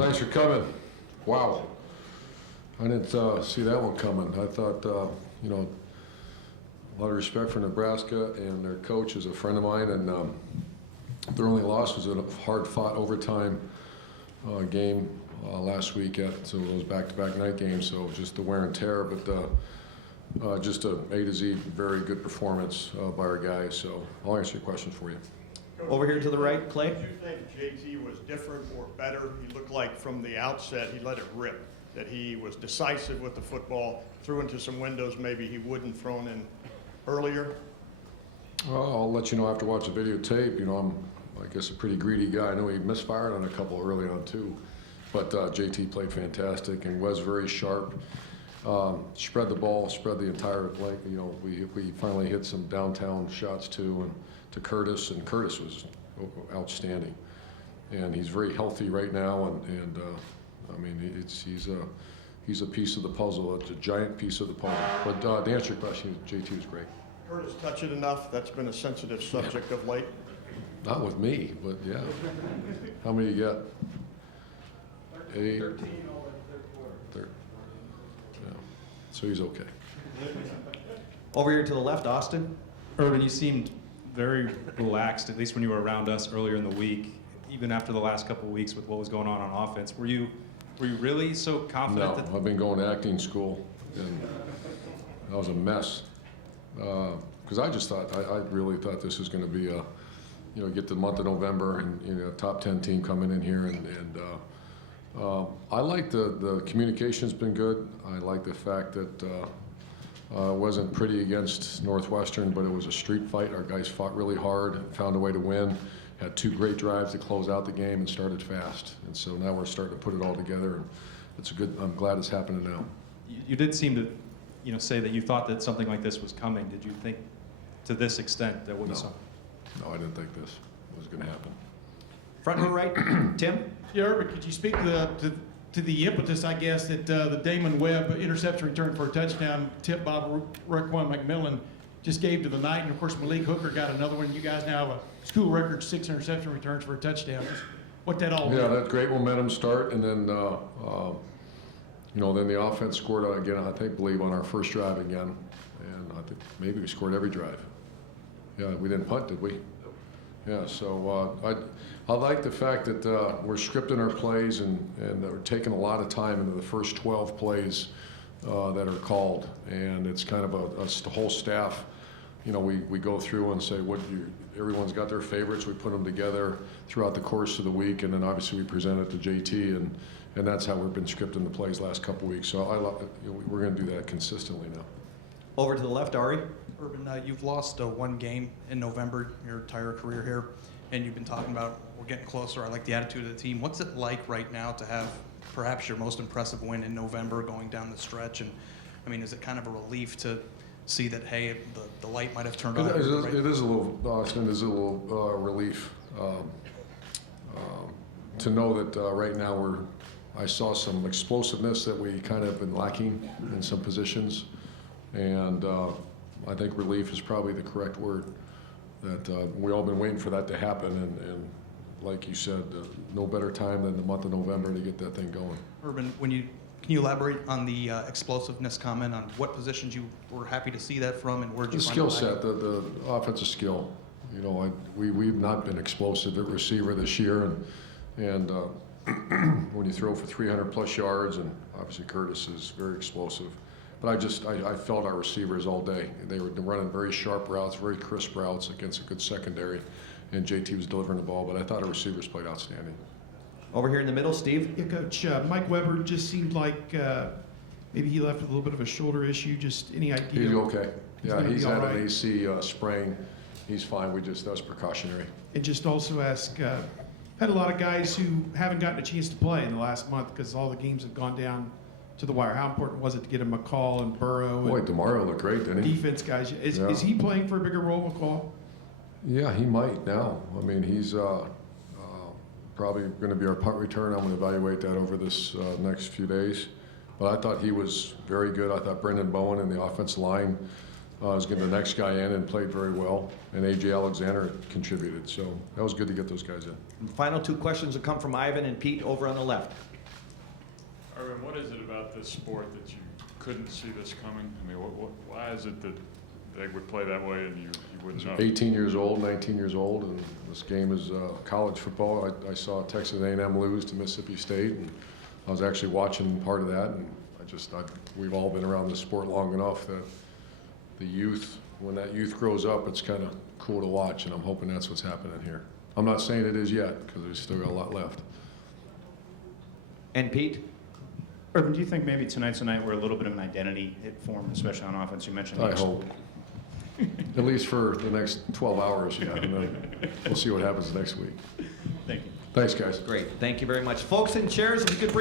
Thanks for coming. Wow. I didn't see that one coming. I thought, you know, a lot of respect for Nebraska, and their coach is a friend of mine, and their only loss was a hard-fought overtime game last week, so it was back-to-back night games, so just the wear and tear, but just a A to Z, very good performance by our guys, so I'll answer your questions for you. Over here to the right, Clay. Did you think JT was different or better? He looked like from the outset he let it rip, that he was decisive with the football, threw into some windows maybe he wouldn't thrown in earlier. Well, I'll let you know after watching the videotape. You know, I'm, I guess, a pretty greedy guy. I know he misfired on a couple early on too, but JT played fantastic and was very sharp. Spread the ball, spread the entire length. You know, we finally hit some downtown shots too, and to Curtis, and Curtis was outstanding. And he's very healthy right now, and I mean, he's a piece of the puzzle. It's a giant piece of the puzzle. But to answer your question, JT was great. Curtis touch it enough? That's been a sensitive subject of late. Not with me, but yeah. How many you got? 8. 13 all in the third quarter. Yeah. So he's okay. Over here to the left, Austin. Urban, you seemed very relaxed, at least when you were around us earlier in the week, even after the last couple of weeks with what was going on offense. Were you really so confident? No, I've been going to acting school, and that was a mess. Because I just thought, I really thought this was going to be a, you know, get the month of November and, you know, top 10 team coming in here, and I like the communication's been good. I like the fact that it wasn't pretty against Northwestern, but it was a street fight. Our guys fought really hard, found a way to win, had 2 great drives to close out the game, and started fast. And so now we're starting to put it all together, and it's a good. I'm glad it's happening now. You did seem to, you know, say that you thought that something like this was coming. Did you think to this extent that what you saw? No, I didn't think this was going to happen. Front row right, Tim. Yeah, Urban, could you speak to the impetus, I guess, that the Damon Webb interception return for a touchdown tip by Raquan McMillan just gave to the night, and of course Malik Hooker got another one. You guys now have a school record 6 interception returns for a touchdown. Just what that all Yeah, meant. that great momentum start, and then you know, then the offense scored again. I believe on our first drive again, and I think maybe we scored every drive. Yeah, we didn't punt, did we? Yeah, so I like the fact that we're scripting our plays, and we're taking a lot of time into the first 12 plays that are called, and it's kind of a whole staff. You know, we go through and say everyone's got their favorites. We put them together throughout the course of the week, and then obviously we present it to JT, and that's how we've been scripting the plays last couple weeks. So you know, we're going to do that consistently now. Over to the left, Ari. Urban, you've lost one game in November your entire career here, and you've been talking about we're getting closer. I like the attitude of the team. What's it like right now to have perhaps your most impressive win in November going down the stretch? And I mean, is it kind of a relief to see that, hey, the light might have turned on? It is a little, Austin, it is a little relief to know that right now I saw some explosiveness that we kind of been lacking in some positions, and I think relief is probably the correct word. That we all been waiting for that to happen, and like you said, no better time than the month of November to get that thing going. Urban, can you elaborate on the explosiveness comment, on what positions you were happy to see that from, and where did you The find skill set, the offensive skill. You know, we've not been explosive at receiver this year, and when you throw for 300 plus yards, and obviously Curtis is very explosive. But I felt our receivers all day. They were running very sharp routes, very crisp routes against a good secondary, and JT was delivering the ball, but I thought our receivers played outstanding. Over here in the middle, Steve. Yeah, Coach, Mike Weber just seemed like maybe he left with a little bit of a shoulder issue. Just any idea? He's okay. Yeah, he's had right. an AC sprain. He's fine. That was precautionary. And just also ask, had a lot of guys who haven't gotten a chance to play in the last month because all the games have gone down to the wire. How important was it to get a McCall and Burrow? Boy, and DeMario looked great, didn't he? defense guys. Is he playing for a bigger role, McCall? Yeah, he might now. I mean, he's probably going to be our punt return. I'm going to evaluate that over this next few days. But I thought he was very good. I thought Brendan Bowen in the offensive line was getting the next guy in and played very well. And A.J. Alexander contributed. So that was good to get those guys in. Final 2 questions will come from Ivan and Pete over on the left. Irvin, what is it about this sport that you couldn't see this coming? I mean, why is it that they would play that way and you wouldn't know? 18 years old, 19 years old, and this game is college football. I saw Texas A&M lose to Mississippi State, and I was actually watching part of that, and we've all been around this sport long enough that the youth, when that youth grows up, it's kind of cool to watch, and I'm hoping that's what's happening here. I'm not saying it is yet, because there's still got a lot left. And Pete? Urban, do you think maybe tonight's a night where a little bit of an identity hit formed, especially on offense? You mentioned. I hope. At least for the next 12 hours, yeah, and then we'll see what happens next week. Thank you. Thanks, guys. Great. Thank you very much. Folks in chairs, if you could bring